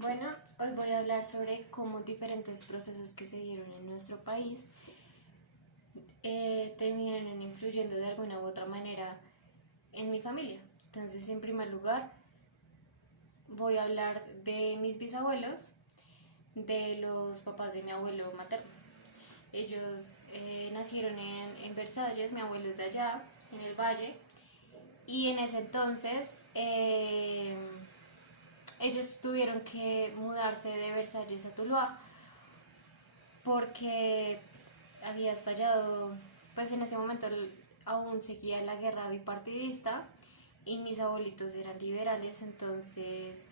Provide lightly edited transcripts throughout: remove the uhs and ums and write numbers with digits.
Bueno, hoy voy a hablar sobre cómo diferentes procesos que se dieron en nuestro país terminaron influyendo de alguna u otra manera en mi familia. Entonces, en primer lugar, voy a hablar de mis bisabuelos, de los papás de mi abuelo materno. Ellos nacieron en Versalles, mi abuelo es de allá, en el Valle, y en ese entonces ellos tuvieron que mudarse de Versalles a Tuluá porque había estallado, pues en ese momento aún seguía la guerra bipartidista y mis abuelitos eran liberales, entonces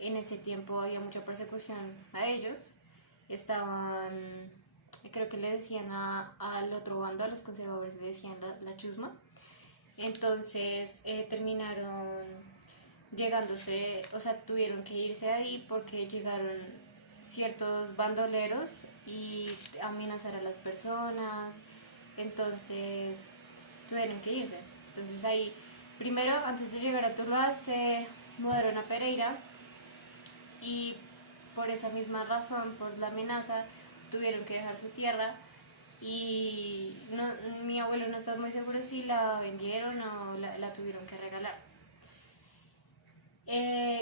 en ese tiempo había mucha persecución a ellos. Estaban, creo que le decían al otro bando, a los conservadores le decían la chusma. Entonces terminaron llegándose, o sea, tuvieron que irse ahí porque llegaron ciertos bandoleros y amenazar a las personas, entonces tuvieron que irse. Entonces ahí, primero, antes de llegar a Tuluá, se mudaron a Pereira y por esa misma razón, por la amenaza, tuvieron que dejar su tierra y no, mi abuelo no está muy seguro si la vendieron o la tuvieron que regalar.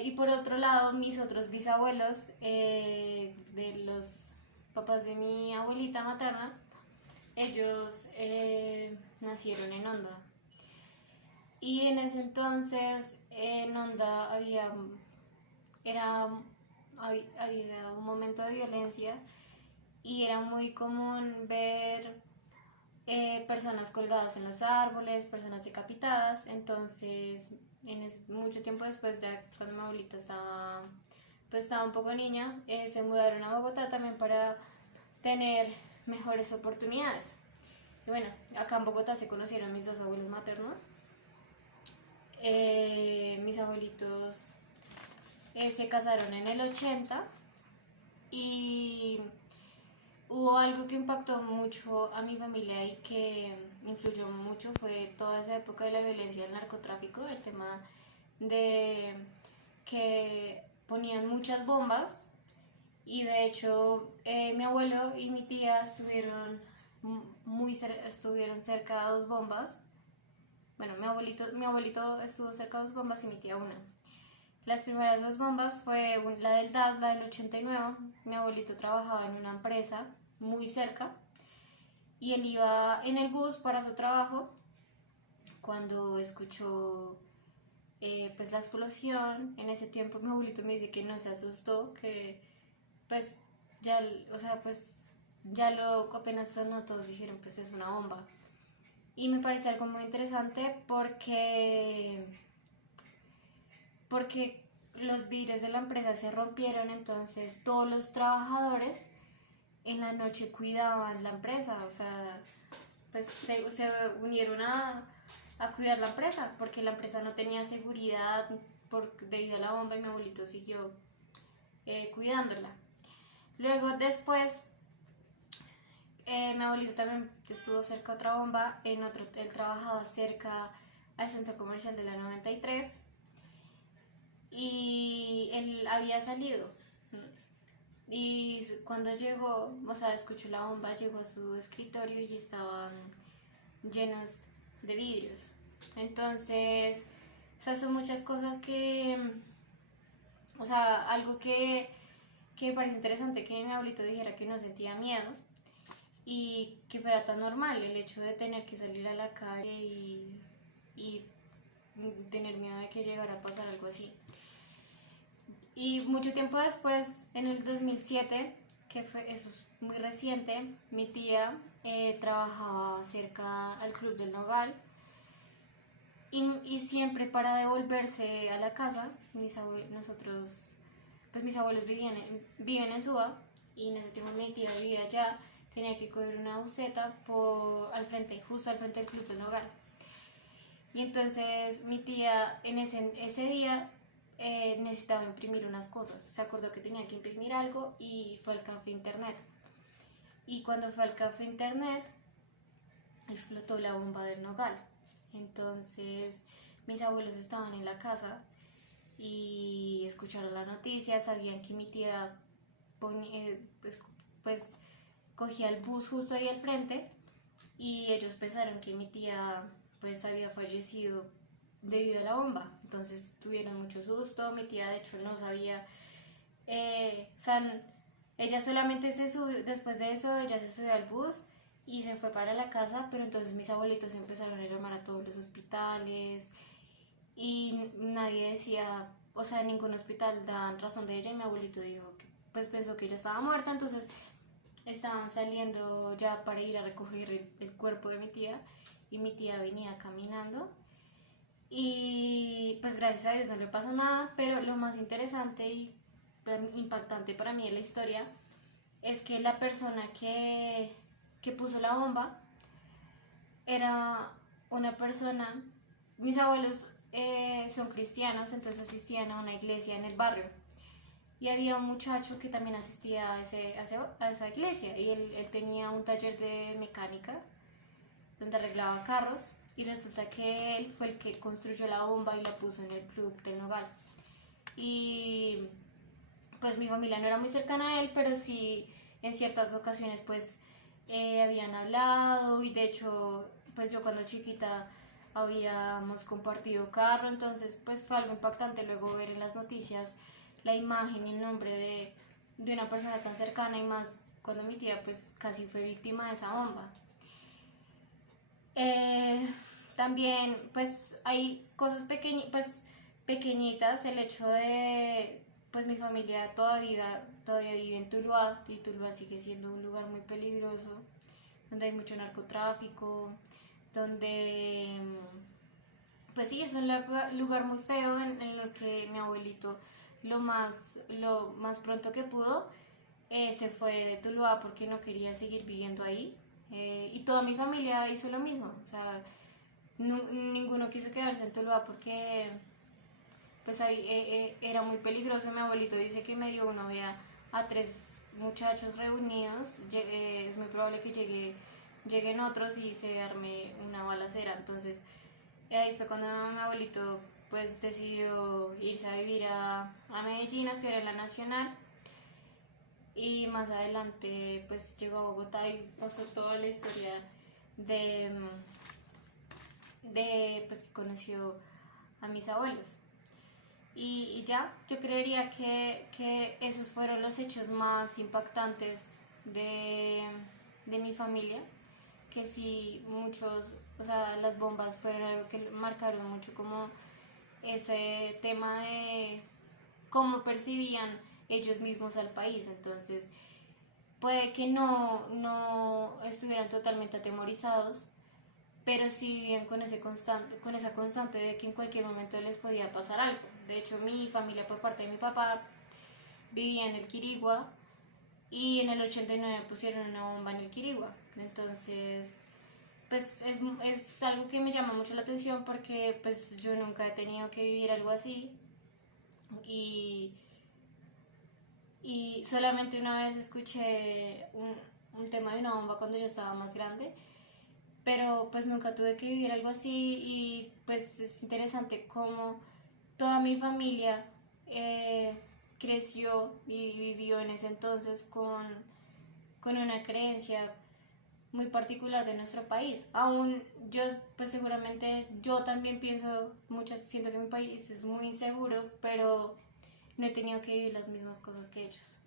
Y por otro lado, mis otros bisabuelos, de los papás de mi abuelita materna, ellos nacieron en Honda. Y en ese entonces en Honda había un momento de violencia y era muy común ver personas colgadas en los árboles, personas decapitadas. Entonces, mucho tiempo después, ya cuando mi abuelita estaba un poco niña, se mudaron a Bogotá también para tener mejores oportunidades. Y bueno, acá en Bogotá se conocieron mis dos abuelos maternos. Mis abuelitos se casaron en el 80 y hubo algo que impactó mucho a mi familia y que influyó mucho, fue toda esa época de la violencia del narcotráfico, el tema de que ponían muchas bombas y de hecho mi abuelo y mi tía estuvieron cerca de dos bombas. Bueno, mi abuelito estuvo cerca de dos bombas y mi tía una. Las primeras dos bombas fue la del DAS, la del 89. Mi abuelito trabajaba en una empresa muy cerca y él iba en el bus para su trabajo cuando escuchó pues la explosión. En ese tiempo mi abuelito me dice que no se asustó, que pues ya, o sea, pues ya lo apenas sonó, todos dijeron pues es una bomba. Y me parece algo muy interesante porque los vidrios de la empresa se rompieron, entonces todos los trabajadores en la noche cuidaban la empresa, o sea, pues se unieron a cuidar la empresa, porque la empresa no tenía seguridad debido a la bomba y mi abuelito siguió cuidándola. Luego después, mi abuelito también estuvo cerca de otra bomba, él trabajaba cerca al centro comercial de la 93 y él había salido. Y cuando llegó, o sea, escuchó la bomba, llegó a su escritorio y estaban llenos de vidrios. Entonces, o sea, son muchas cosas o sea, algo que me parece interesante que mi abuelito dijera que no sentía miedo y que fuera tan normal el hecho de tener que salir a la calle y tener miedo de que llegara a pasar algo así. Y mucho tiempo después, en el 2007, eso es muy reciente, mi tía trabajaba cerca al Club del Nogal y siempre para devolverse a la casa, mis abuelos viven en Suba y en ese tiempo mi tía vivía allá, tenía que coger una buseta justo al frente del Club del Nogal. Y entonces mi tía en ese día necesitaba imprimir unas cosas. Se acordó que tenía que imprimir algo y fue al café internet. Y cuando fue al café internet, explotó la bomba del Nogal. Entonces mis abuelos estaban en la casa y escucharon la noticia, sabían que mi tía pues cogía el bus justo ahí al frente y ellos pensaron que mi tía pues había fallecido debido a la bomba. Entonces tuvieron mucho susto, mi tía de hecho no sabía, o sea, ella solamente se subió, después de eso ella se subió al bus y se fue para la casa, pero entonces mis abuelitos empezaron a llamar a todos los hospitales y nadie decía, o sea, en ningún hospital daban razón de ella y mi abuelito dijo que pues pensó que ella estaba muerta, entonces estaban saliendo ya para ir a recoger el cuerpo de mi tía y mi tía venía caminando y pues gracias a Dios no le pasó nada, pero lo más interesante y impactante para mí de la historia es que la persona que puso la bomba era una persona, mis abuelos son cristianos, entonces asistían a una iglesia en el barrio y había un muchacho que también asistía a esa iglesia y él tenía un taller de mecánica donde arreglaba carros y resulta que él fue el que construyó la bomba y la puso en el club del Nogal. Y pues mi familia no era muy cercana a él, pero sí en ciertas ocasiones pues habían hablado y de hecho pues yo cuando chiquita habíamos compartido carro, entonces pues fue algo impactante luego ver en las noticias la imagen y el nombre de una persona tan cercana y más cuando mi tía pues casi fue víctima de esa bomba. Eh, También pues hay cosas pues, pequeñitas, el hecho de pues mi familia todavía vive en Tuluá y Tuluá sigue siendo un lugar muy peligroso, donde hay mucho narcotráfico, donde pues sí, es un lugar muy feo en el que mi abuelito lo más pronto que pudo se fue de Tuluá porque no quería seguir viviendo ahí. Y toda mi familia hizo lo mismo, o sea, ninguno quiso quedarse en Tuluá porque pues ahí era muy peligroso. Mi abuelito dice que me dio una vea a tres muchachos reunidos, es muy probable que lleguen otros y se arme una balacera. Entonces ahí fue cuando mi abuelito pues decidió irse a vivir a Medellín, a estudiar en la Nacional y más adelante pues llegó a Bogotá y pasó toda la historia de, de pues que conoció a mis abuelos. Y ya, yo creería que esos fueron los hechos más impactantes de mi familia, que sí muchos, o sea, las bombas fueron algo que marcaron mucho como ese tema de cómo percibían ellos mismos al país. Entonces puede que no estuvieran totalmente atemorizados, pero sí vivían con esa constante de que en cualquier momento les podía pasar algo. De hecho, mi familia por parte de mi papá vivía en el Quirigua y en el 89 pusieron una bomba en el Quirigua. Entonces, pues es algo que me llama mucho la atención porque pues yo nunca he tenido que vivir algo así y, y solamente una vez escuché un tema de una bomba cuando yo estaba más grande, pero pues nunca tuve que vivir algo así y pues es interesante cómo toda mi familia eh, creció y vivió en ese entonces con una creencia muy particular de nuestro país. Aún yo, pues seguramente yo también pienso, muchas siento que mi país es muy inseguro, pero no he tenido que vivir las mismas cosas que ellos.